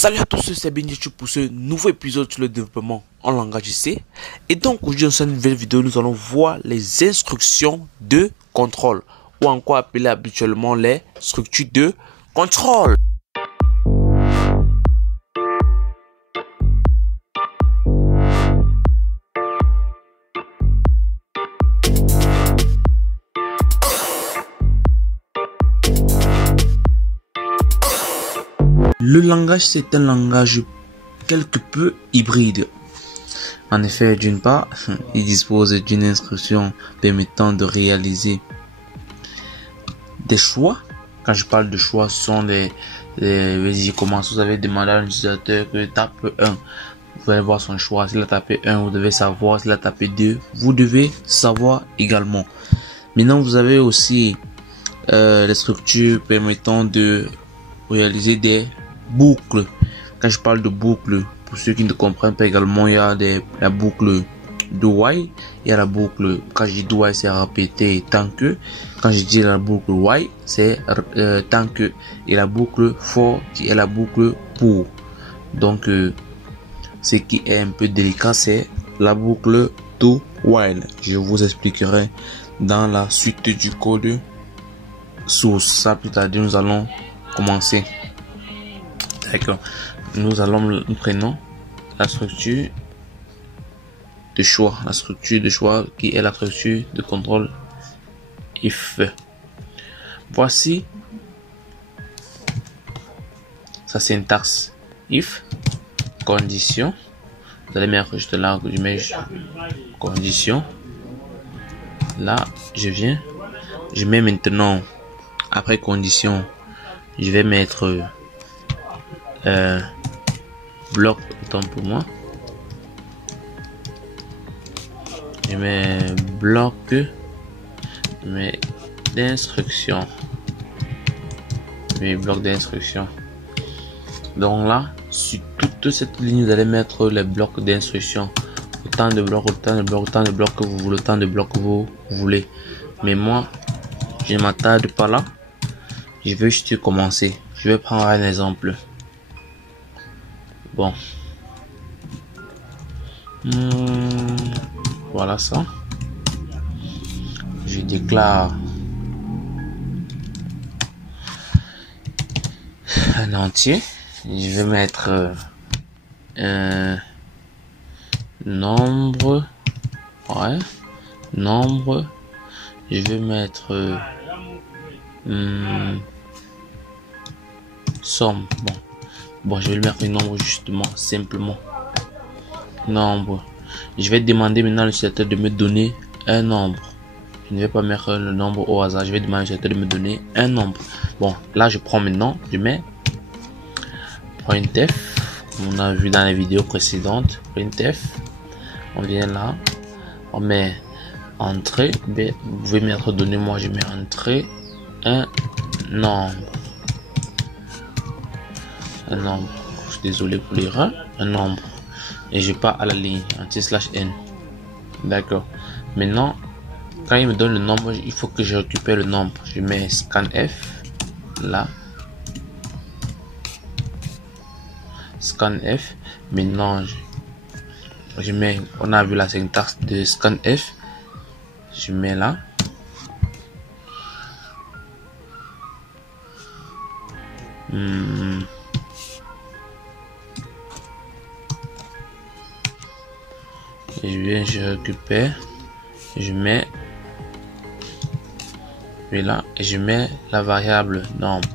Salut à tous, c'est Benji pour ce nouveau épisode sur le développement en langage C. Et donc aujourd'hui dans cette nouvelle vidéo, nous allons voir les instructions de contrôle ou encore appelées habituellement les structures de contrôle. Le langage, c'est un langage quelque peu hybride. En effet, d'une part, il dispose d'une instruction permettant de réaliser des choix. Quand je parle de choix, ce sont vas-y, commence. Vous avez demandé à l'utilisateur que tape 1. Vous allez voir son choix. S'il a tapé 1, vous devez savoir. S'il a tapé 2, vous devez savoir également. Maintenant, vous avez aussi les structures permettant de réaliser des boucles. Quand je parle de boucle, pour ceux qui ne comprennent pas également, il y a la boucle de while, il y a la boucle, quand je dis while, c'est répéter tant que, quand je dis la boucle while, c'est tant que, et la boucle for, qui est la boucle pour. Donc, ce qui est un peu délicat, c'est la boucle to while. Je vous expliquerai dans la suite du code source. Ça, plus tard, nous allons commencer. D'accord. Nous prenons la structure de choix. La structure de choix qui est la structure de contrôle if. Voici sa syntaxe. If, condition. Vous allez mettre juste là, je mets condition. Là, je mets maintenant, après condition, je vais mettre bloc, autant pour moi. Je mets bloc, mais d'instruction. Mes blocs d'instruction. Donc là, sur toute cette ligne, vous allez mettre les blocs d'instruction. Autant de blocs, autant de blocs, autant de blocs que vous voulez, autant de blocs que vous voulez. Mais moi, je ne m'attarde pas là. Je veux juste commencer. Je vais prendre un exemple. Bon. Voilà ça. Je déclare un entier. Je vais mettre un nombre. Ouais. Nombre. Je vais mettre somme. Bon, je vais le mettre un nombre justement, simplement. Nombre. Je vais demander maintenant à l'utilisateur de me donner un nombre. Je ne vais pas mettre le nombre au hasard. Je vais demander à l'utilisateur de me donner un nombre. Bon, là, je prends maintenant, je mets printf, comme on a vu dans les vidéos précédentes. Printf. On vient là. On met entrée. Vous pouvez mettre donner, moi, je mets entrée. Un nombre. Un nombre, je suis désolé pour l'erreur, un nombre, et je pars à la ligne anti/n. D'accord. Maintenant, quand il me donne le nombre, il faut que je récupère le nombre. Je mets scanf là, scanf. Maintenant, je mets, on a vu la syntaxe de scanf, je mets là. Je récupère, je mets, et là, et je mets la variable nombre.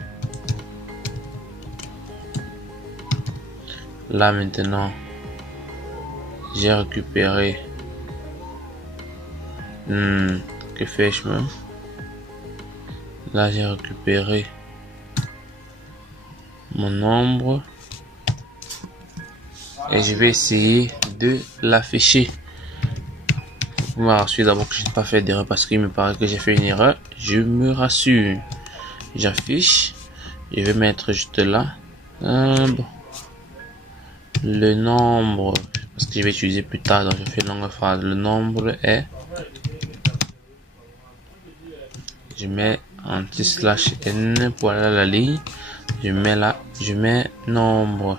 Là maintenant, j'ai récupéré. Que fais-je même? Là, j'ai récupéré mon nombre et je vais essayer de l'afficher. Vous me rassurez d'abord que je n'ai pas fait d'erreur parce qu'il me paraît que j'ai fait une erreur. Je me rassure. J'affiche. Je vais mettre juste là. Bon. Le nombre, parce que je vais utiliser plus tard, donc je fais une longue phrase. Le nombre est. Je mets anti/n pour aller à la ligne. Je mets là, je mets nombre.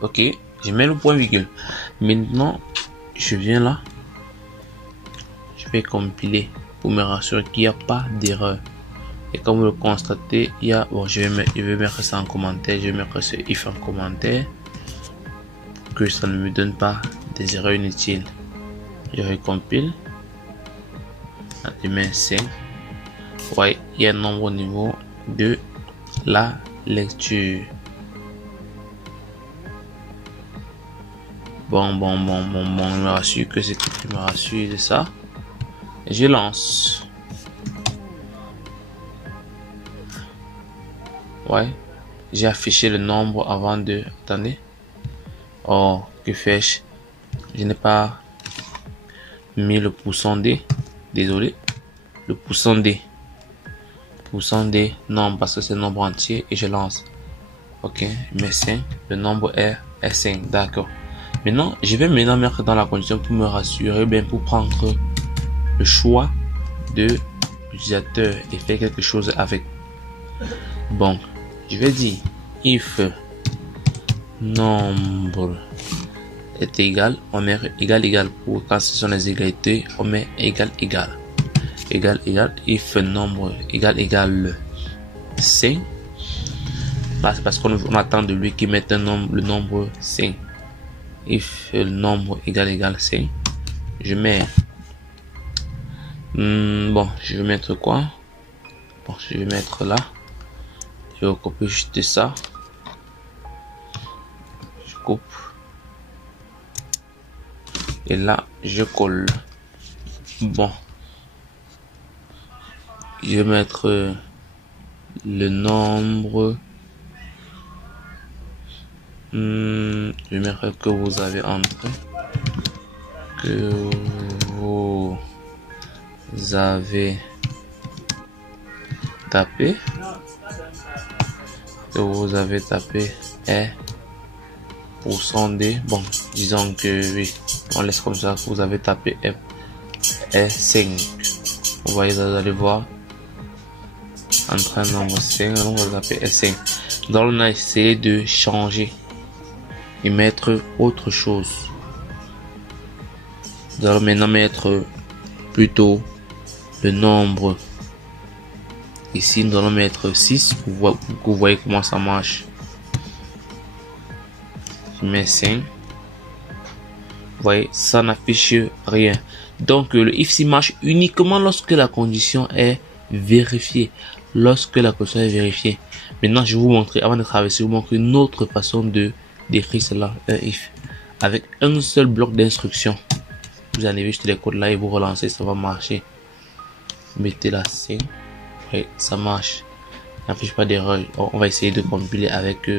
Ok, je mets le point virgule. Maintenant, je viens là. Je vais compiler pour me rassurer qu'il n'y a pas d'erreur. Et comme vous le constatez, il y a, bon, je vais mettre ça en commentaire. Je vais mettre ce if en commentaire pour que ça ne me donne pas des erreurs inutiles. Je recompile. Je mets 5. Ouais, il y a un nombre au niveau de la lecture. Bon, je me rassure que c'est je me rassure de ça. Et je lance. Ouais, j'ai affiché le nombre avant de... Attendez. Oh, que fais-je? Je n'ai pas mis le pourcent D. Désolé. Le pourcent D. Pourcent D, non, parce que c'est le nombre entier et je lance. Ok, je mets 5. Le nombre est 5. D'accord. Maintenant, je vais maintenant mettre dans la condition pour me rassurer, bien pour prendre le choix de l'utilisateur et faire quelque chose avec. Bon, je vais dire if nombre est égal, on met égal pour quand ce sont les égalités, on met égal if nombre égal 5. Là, c'est parce qu'on attend de lui qu'il mette le nombre 5. If le nombre égal 5, je mets bon, je vais mettre quoi? Bon, je vais mettre là. Je vais copier juste ça. Je coupe. Et là, je colle. Bon. Je vais mettre le nombre. Je vais mettre que vous avez entré. Que vous avez tapé. Que vous avez tapé est pourcent D. Bon, disons que oui, on laisse comme ça. Que vous avez tapé est 5. Vous voyez, vous allez voir. Entre un nombre 5, on va taper est 5. Donc on a essayé de changer et mettre autre chose. Nous allons maintenant mettre plutôt le nombre. Ici, nous allons mettre 6 pour que vous voyez comment ça marche. Je mets 5. Vous voyez, ça n'affiche rien. Donc, le if marche uniquement lorsque la condition est vérifiée. Lorsque la condition est vérifiée. Maintenant, je vais vous montrer, avant de traverser, je vais vous montrer une autre façon de d'écrire cela, un if. Avec un seul bloc d'instruction. Vous enlevez juste les codes là et vous relancez, ça va marcher. Mettez la 5. Oui, ça marche. N'affiche pas d'erreur. On va essayer de compiler avec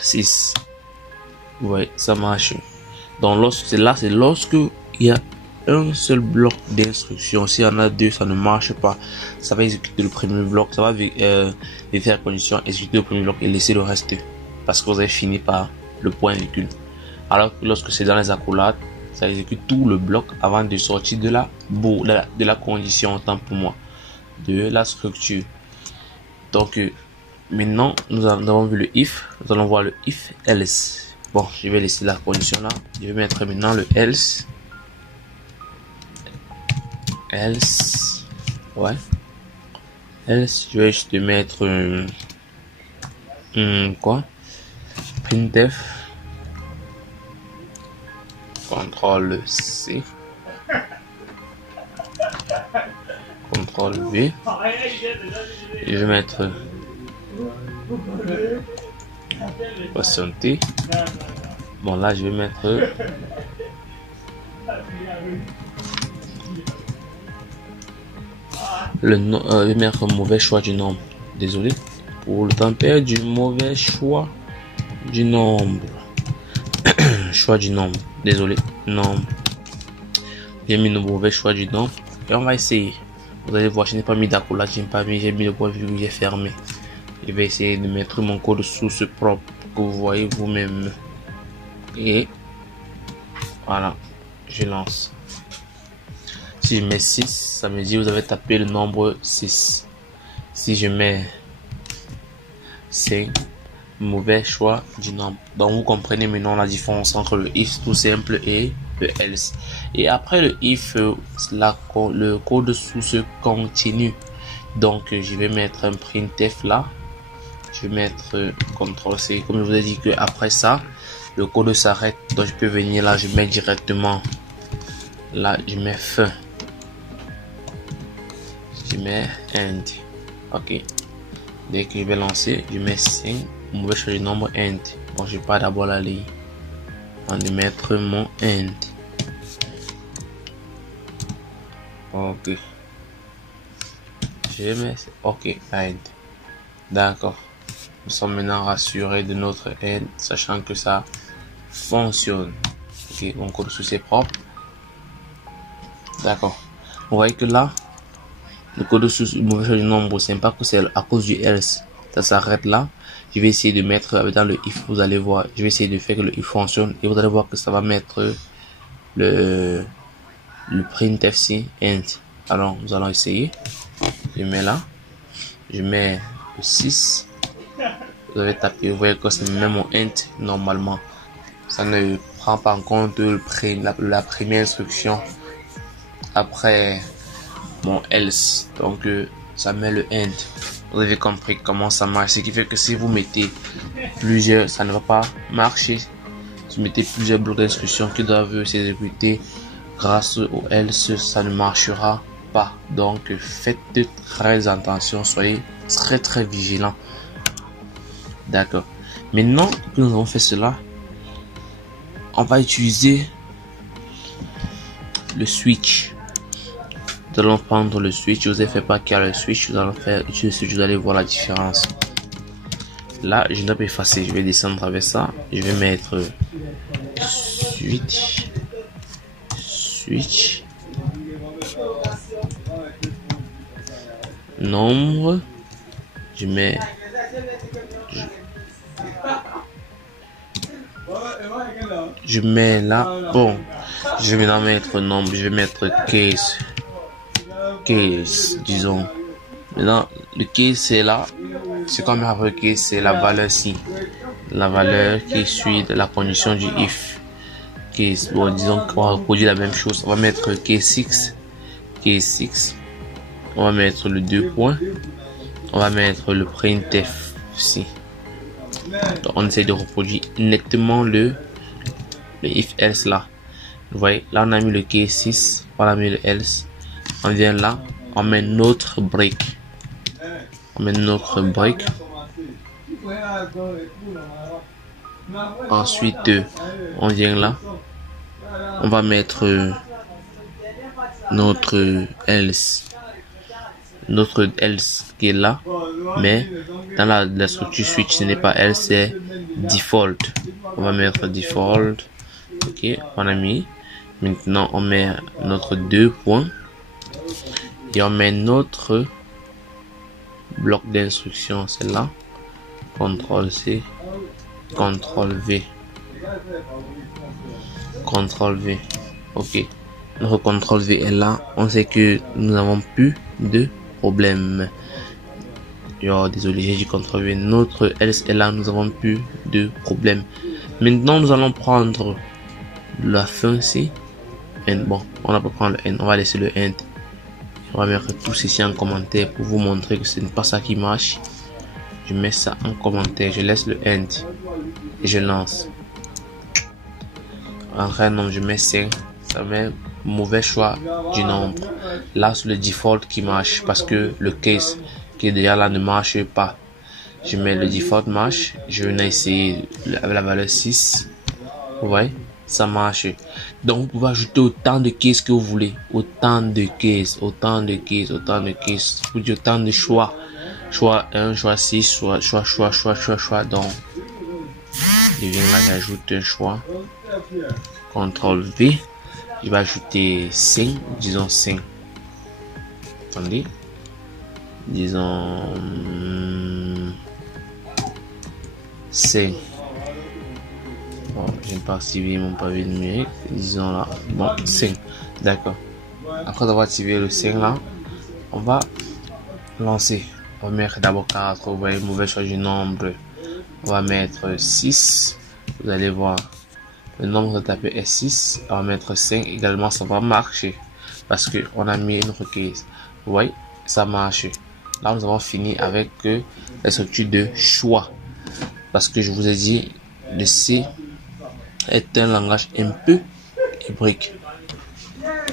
6. Oui, ça marche. Donc c'est lorsque il y a un seul bloc d'instruction. S'il y en a deux, ça ne marche pas. Ça va exécuter le premier bloc. Ça va vérifier la condition, exécuter le premier bloc et laisser le reste. Parce que vous avez fini par le point virgule. Alors que lorsque c'est dans les accolades, ça exécute tout le bloc avant de sortir de la condition, autant pour moi, de la structure. Donc maintenant nous avons vu le if, nous allons voir le if else. Bon, je vais laisser la condition là. Je vais mettre maintenant le else. Ouais. Else, je vais juste mettre quoi? Printf. Ctrl C. Ctrl V. Je vais mettre patienter. Bon, là, je vais mettre le nom. Je vais mettre un mauvais choix du nombre. Désolé pour le temps perdu. Mauvais choix du nombre. Choix du nombre. Désolé. Nombre. J'ai mis le mauvais choix du nombre. Et on va essayer. Vous allez voir, je n'ai pas mis d'accolade, j'ai mis le point virgule, j'ai fermé. Je vais essayer de mettre mon code source propre que vous voyez vous-même. Et voilà, je lance. Si je mets 6, ça me dit vous avez tapé le nombre 6. Si je mets 5, mauvais choix du nombre. Donc vous comprenez maintenant la différence entre le if tout simple et le else. Et après le if, le code source continue. Donc je vais mettre un printf là. Je vais mettre CTRL-C. Comme je vous ai dit que après ça, le code s'arrête. Donc je peux venir là, je mets directement là, je mets fin. Je mets end. Ok. Dès que je vais lancer, je mets 5. Mauvais choix du nombre end. Bon, je vais pas d'abord la ligne. On va mettre mon end. Ok. Je vais mettre ok end. D'accord. Nous sommes maintenant rassurés de notre end, sachant que ça fonctionne. Ok, mon code source est propre. D'accord. Vous voyez que là, le code source mauvais choix du nombre, c'est pas que c'est à cause du else. Ça s'arrête là. Je vais essayer de mettre dans le if, vous allez voir. Je vais essayer de faire que le if fonctionne et vous allez voir que ça va mettre le printf end. Alors, nous allons essayer. Je mets là. Je mets le 6. Vous allez taper, vous voyez que c'est même mon int normalement. Ça ne prend pas en compte la première instruction après mon else. Donc, ça met le end. Vous avez compris comment ça marche. Ce qui fait que si vous mettez plusieurs, ça ne va pas marcher. Si vous mettez plusieurs blocs d'instructions qui doivent s'exécuter grâce au else, ça ne marchera pas. Donc faites très attention, soyez très vigilants. D'accord. Maintenant que nous avons fait cela, on va utiliser le switch. Nous allons prendre le switch. Je vous ai fait pas qu'il y a le switch. Nous allons faire utiliser le switch. Vous allez voir la différence. Là, je ne dois pas effacer. Je vais descendre avec ça. Je vais mettre switch nombre. Je mets je mets là. Bon, je vais maintenant mettre nombre. Je vais mettre case, disons. Maintenant, le case c'est là. C'est comme après case, c'est la valeur ci. La valeur qui suit de la condition du if. Case, bon, disons qu'on va reproduire la même chose. On va mettre case 6. On va mettre le 2 points. On va mettre le printf ici. Donc, on essaie de reproduire nettement le if else là. Vous voyez, là on a mis le case 6. On a mis le else. On vient là. On met notre break. Ensuite, on vient là. On va mettre notre else qui est là, mais dans la structure switch ce n'est pas else, c'est default. On va mettre default. Ok, on a mis. Maintenant on met notre 2 points et on met notre bloc d'instruction, c'est là. CTRL-C, CTRL-V. CTRL-V. Ok. Notre CTRL-V est là. On sait que nous n'avons plus de problème. Oh, désolé, j'ai dit CTRL-V. Notre else est là. Nous n'avons plus de problème. Maintenant, nous allons prendre la fin ici. Bon, on va pas prendre le end. On va laisser le end. On va mettre tout ceci en commentaire pour vous montrer que ce n'est pas ça qui marche. Je mets ça en commentaire. Je laisse le end. Et je lance. Après, non, je mets 5. Ça met mauvais choix du nombre. Là, c'est le default qui marche parce que le case qui est déjà là ne marche pas. Je mets le default marche. Je vais essayer avec la valeur 6. Vous voyez, ça marche. Donc, vous pouvez ajouter autant de cases que vous voulez. Autant de cases. Vous dites autant de choix. Choix 1, choix 6, choix. Donc, je viens là, j'ajoute un choix. CTRL-V. Je vais ajouter 5, disons 5. Attendez. Disons 5. Bon, je n'ai pas activé mon pavé numérique. Disons là. Bon, 5. D'accord. Après avoir activé le 5 là, on va lancer. On va mettre d'abord 4, vous voyez, mauvais choix du nombre. On va mettre 6. Vous allez voir, le nombre de taper est 6. On va mettre 5 également, ça va marcher. Parce que on a mis une requête. Vous voyez, ça marche. Là, nous avons fini avec la structure de choix. Parce que je vous ai dit, le C est un langage un peu hybride.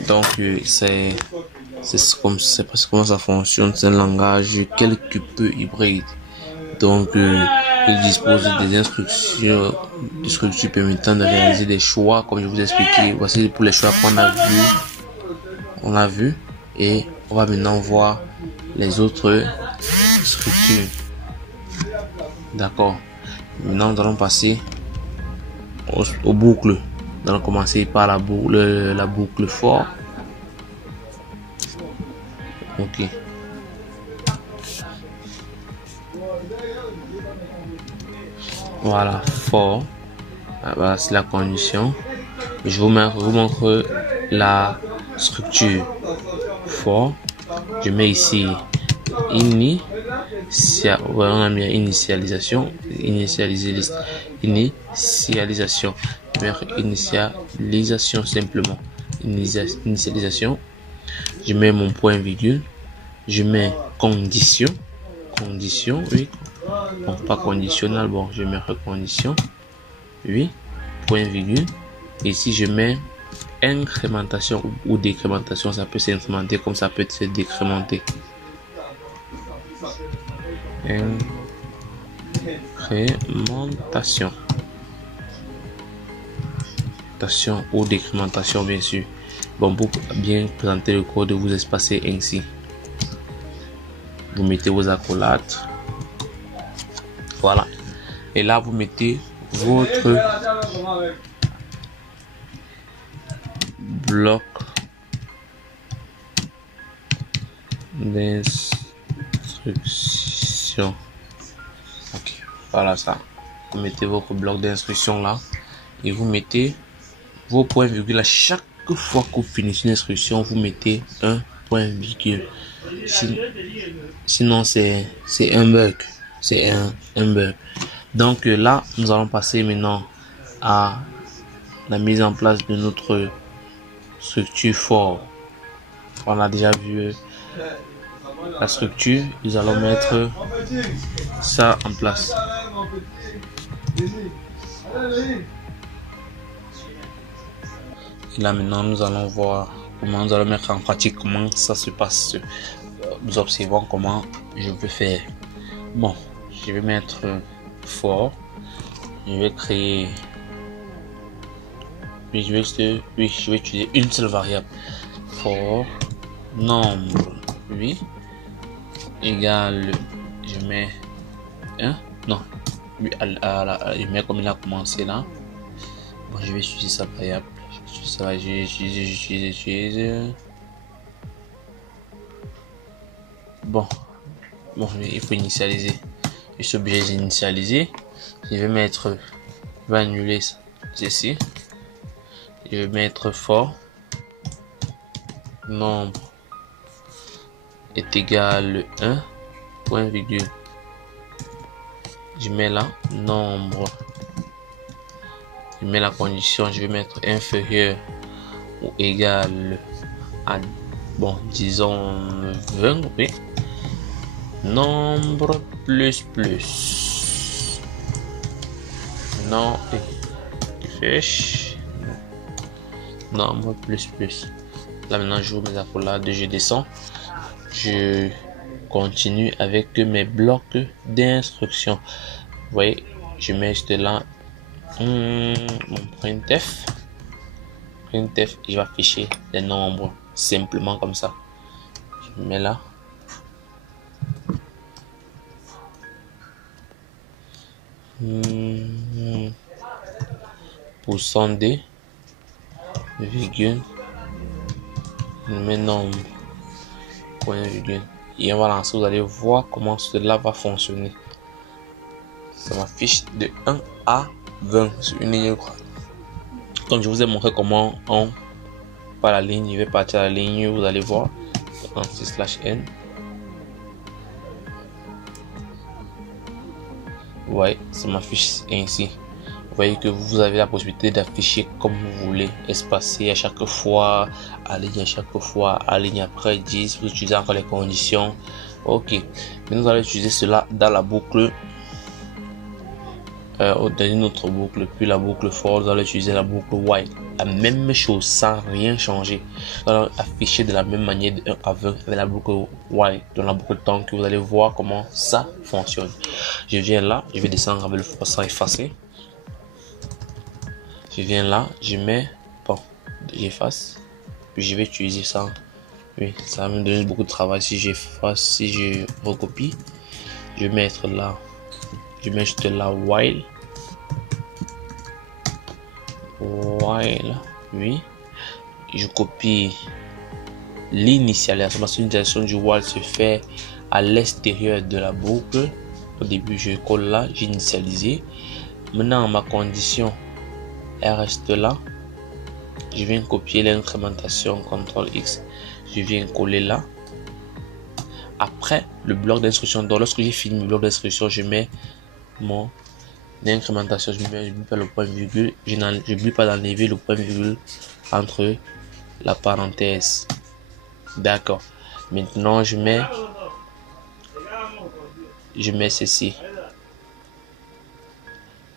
Donc, c'est presque comment ça fonctionne. C'est un langage quelque peu hybride. Donc, il dispose des instructions, des structures permettant de réaliser des choix, comme je vous ai expliqué. Voici pour les choix qu'on a vu. On a vu. Et on va maintenant voir les autres structures. D'accord. Maintenant, nous allons passer aux boucles. Nous allons commencer par la boucle for. Ok. Voilà, for. Voilà, c'est la condition. Je vous montre la structure for. Je mets ici on a mis initialisation, initialisation, initialisation simplement, initialisation. Je mets mon point virgule, je mets condition, oui, bon, pas conditionnel, bon, je mets condition, oui, point virgule. Ici, je mets incrémentation ou décrémentation, ça peut s'incrémenter comme ça peut se décrémenter. Incrémentation ou décrémentation, bien sûr. Bon, pour bien présenter le code, vous espacez ainsi. Vous mettez vos accolades. Voilà. Et là, vous mettez votre bloc d'instruction. Ok, voilà ça. Vous mettez votre bloc d'instruction là et vous mettez vos points virgule à chaque fois que vous finissez une instruction. Vous mettez un point virgule. Sinon c'est un bug. C'est un bug. Donc là, nous allons passer maintenant à la mise en place de notre structure for. On a déjà vu la structure. Nous allons mettre ça en place. Et là maintenant, nous allons voir comment nous allons mettre en pratique comment ça se passe. Nous observons comment je peux faire. Bon, je vais mettre for. Je vais créer. Oui, je vais utiliser une seule variable. For nombre, oui, égale, je mets 1, non, je mets comme il a commencé là. Bon, je vais utiliser sa variable. J'utilise. Bon, il faut initialiser. Je suis obligé d'initialiser. Je vais mettre, je vais annuler ceci. Je vais mettre for nombre est égal à 1 point virgule. Je mets là nombre. Je mets la condition. Je vais mettre inférieur ou égal à, bon, disons 20. Oui. Nombre plus non fiche nombre plus. Là maintenant je vous mets accolades, je descends, je continue avec mes blocs d'instruction. Vous voyez, je mets juste là mon printf, il va afficher les nombres simplement comme ça. Je mets là. Pourcent de virgule, mes nombres, point virgule, et on va lancer. Vous allez voir comment cela va fonctionner. Ça m'affiche de 1 à 20 sur une ligne droite. Comme je vous ai montré comment on par la ligne, je vais partir à la ligne, vous allez voir, /n. Ouais, ça m'affiche ainsi. Vous voyez que vous avez la possibilité d'afficher comme vous voulez, espacer à chaque fois, aligner à chaque fois, aligner après 10, vous utilisez encore les conditions. Ok, maintenant vous allez utiliser cela dans la boucle, dans une autre boucle, puis la boucle for, vous allez utiliser la boucle while. La même chose sans rien changer. Vous allez afficher de la même manière de 1 à 20 avec la boucle while, dans la boucle temps, que vous allez voir comment ça fonctionne. Je viens là, je vais descendre avec le forçat effacé. Je viens là, je mets, bon, j'efface, puis je vais utiliser ça. Oui, ça va me donner beaucoup de travail si j'efface, si je recopie. Je vais mettre là, je mets juste là while, oui. Je copie l'initialisation. L'initialisation du while se fait à l'extérieur de la boucle. Au début, je colle là, j'ai initialisé. Maintenant, ma condition, elle reste là. Je viens copier l'incrémentation, CTRL X. Je viens coller là. Après, le bloc d'instruction. Donc, lorsque j'ai fini le bloc d'instruction, je mets mon incrémentation. Je n'oublie pas le point virgule. Je n'oublie pas d'enlever le point virgule entre la parenthèse. D'accord. Maintenant, je mets ceci.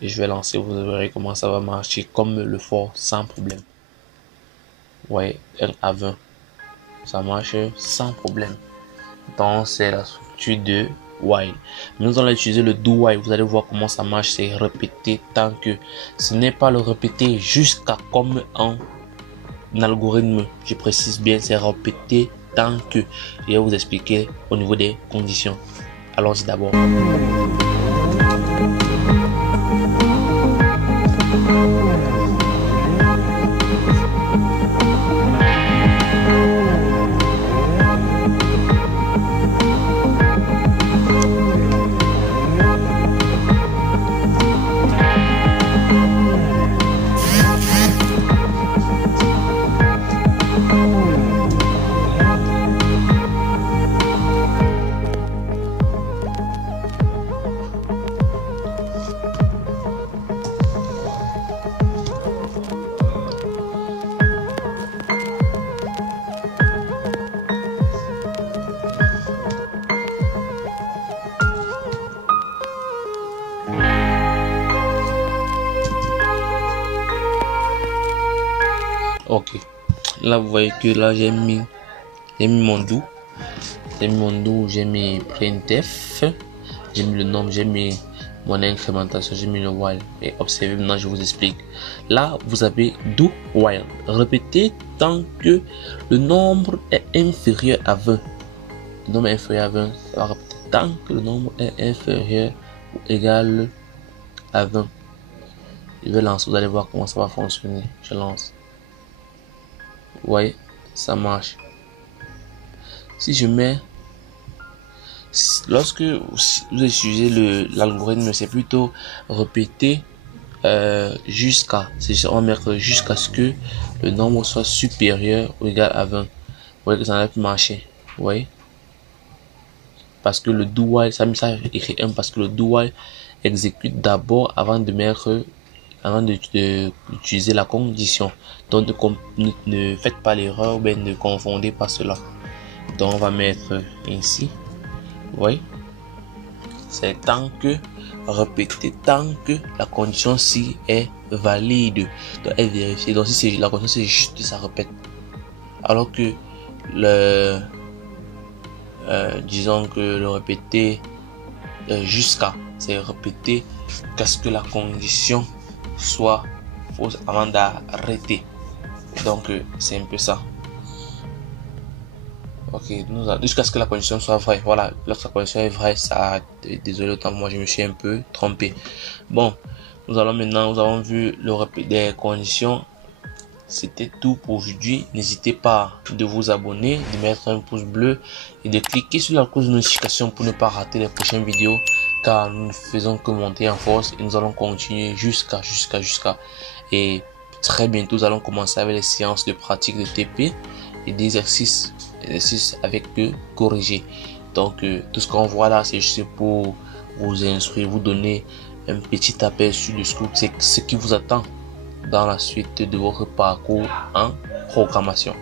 Et je vais lancer. Vous verrez comment ça va marcher comme le for sans problème. Ouais, 1 à 20. Ça marche sans problème. Donc, c'est la structure de while. Nous allons utiliser le do while. Vous allez voir comment ça marche. C'est répéter tant que. Ce n'est pas le répéter jusqu'à comme un algorithme. Je précise bien, c'est répéter tant que. Je vais vous expliquer au niveau des conditions. Allons-y d'abord. Ok, là vous voyez que là j'ai mis mon do, j'ai mis printf, j'ai mis le nombre, j'ai mis mon incrémentation, j'ai mis le while. Et observez maintenant, je vous explique. Là vous avez do while, répétez tant que le nombre est inférieur à 20. Le nombre est inférieur à 20, ça va répéter tant que le nombre est inférieur ou égal à 20. Je vais lancer, vous allez voir comment ça va fonctionner. Je lance. Vous voyez, ça marche. Si je mets, lorsque vous utilisez l'algorithme, c'est plutôt répéter jusqu'à, on va mettre jusqu'à ce que le nombre soit supérieur ou égal à 20. Vous voyez que ça n'a plus marché. Vous voyez, parce que le do while, ça écrit 1 parce que le do while exécute d'abord avant d'utiliser la condition. Donc ne faites pas l'erreur, mais ne confondez pas cela. Donc on va mettre ainsi. Vous voyez, c'est tant que, répéter tant que la condition ci est valide. Donc est vérifiée. Donc si c'est la condition, c'est juste ça répète. Alors que disons que le répéter jusqu'à, c'est répéter qu'à ce que la condition soit fausse avant d'arrêter. Donc c'est un peu ça. Ok, jusqu'à ce que la condition soit vraie. Voilà, lorsque la condition est vraie, ça, désolé, autant moi je me suis un peu trompé. Bon, nous avons vu le répéter des conditions. C'était tout pour aujourd'hui. N'hésitez pas de vous abonner, de mettre un pouce bleu et de cliquer sur la cloche de notification pour ne pas rater les prochaines vidéos, car nous ne faisons que monter en force et nous allons continuer jusqu'à et très bientôt nous allons commencer avec les séances de pratique de TP et des exercices avec corriger. Donc tout ce qu'on voit là, c'est juste pour vous instruire, vous donner un petit aperçu de ce qui vous attend dans la suite de votre parcours en programmation.